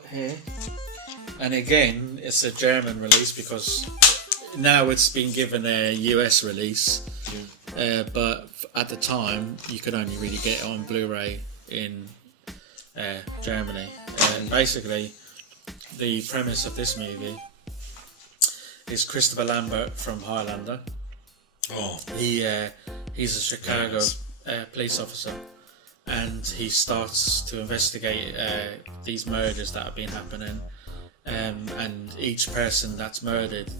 got here, and again, it's a German release because now it's been given a US release, but at the time you could only really get it on Blu-ray in Germany. And basically, the premise of this movie is Christopher Lambert from Highlander. Oh. He's a Chicago police officer, and he starts to investigate these murders that have been happening. And each person that's murdered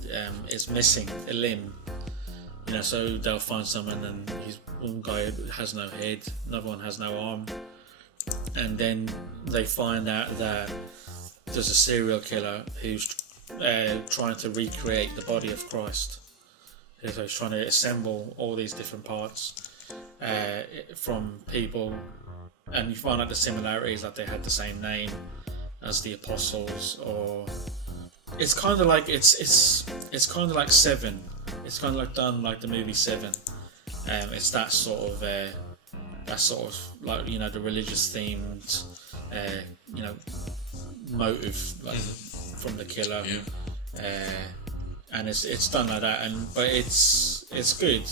is missing a limb. You know, so they'll find someone, and one guy has no head, another one has no arm, and then they find out that there's a serial killer who's trying to recreate the body of Christ. So he's trying to assemble all these different parts from people, and you find out the similarities, that they had the same name as the apostles, or it's kind of like it's kind of like Seven. It's kind of like done like the movie Seven. It's that sort of like, you know, the religious themed you know, motive, like from the killer, and it's done like that, but it's good.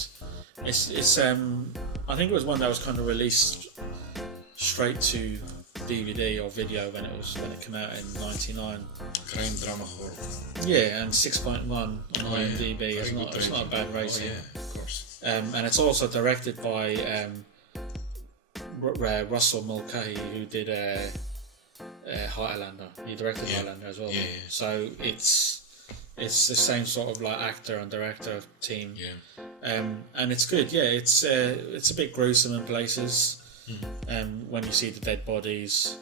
It's I think it was one that was kind of released straight to DVD or video when it came out in '99. Crime drama horror. Yeah, and 6.1 on IMDb. It's not a bad rating. Oh yeah, of course. And it's also directed by Russell Mulcahy, who did Highlander. He directed Highlander as well. Yeah. So it's the same sort of like actor and director team. Yeah. And it's good. Yeah, it's a bit gruesome in places. When you see the dead bodies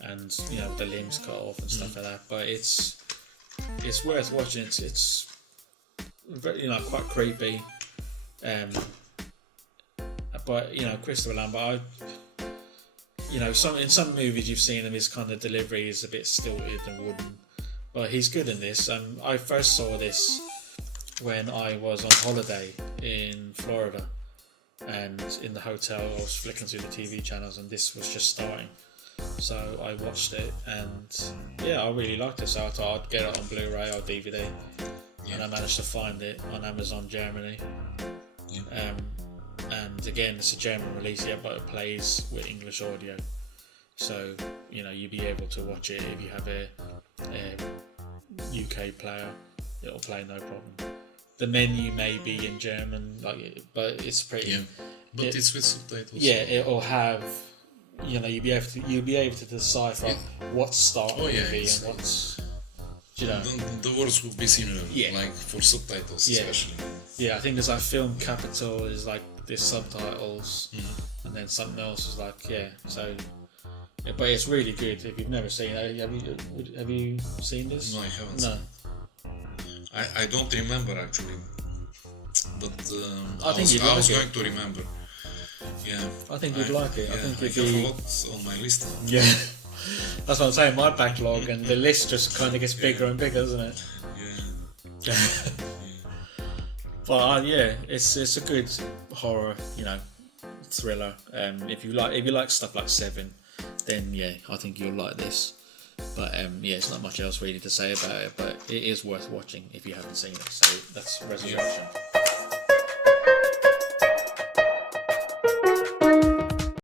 and, you know, the limbs cut off and stuff like that, but it's worth watching. It's very, you know, quite creepy. But, you know, Christopher Lambert, you know, in some movies you've seen him, his kind of delivery is a bit stilted and wooden, but he's good in this. I first saw this when I was on holiday in Florida, and in the hotel I was flicking through the TV channels and this was just starting, so I watched it, and yeah, I really liked it, so I thought I'd get it on Blu-ray or DVD, and I managed to find it on Amazon Germany. And again, it's a German release, but it plays with English audio, so, you know, you'll be able to watch it if you have a UK player. It'll play no problem. The menu may be in German, but it's pretty. Yeah, but it's with subtitles. Yeah, it'll have. You know, you'll be able to decipher what's starting movie and what's. You know, the words will be similar. Yeah. Like for subtitles, especially. Yeah, I think there's like film capital is like there's subtitles, and then something else is like So, but it's really good. If you've never seen it, have you seen this? No, I haven't. No. I don't remember actually, but I was going to remember. Yeah, I think you'd like it. Yeah, I think I have a lot on my list now. Yeah, that's what I'm saying. My backlog and the list just kind of gets bigger and bigger, doesn't it? Yeah. But it's a good horror, you know, thriller. If you like stuff like Seven, then I think you'll like this. But it's not much else really to say about it, but it is worth watching if you haven't seen it. So that's Resurrection.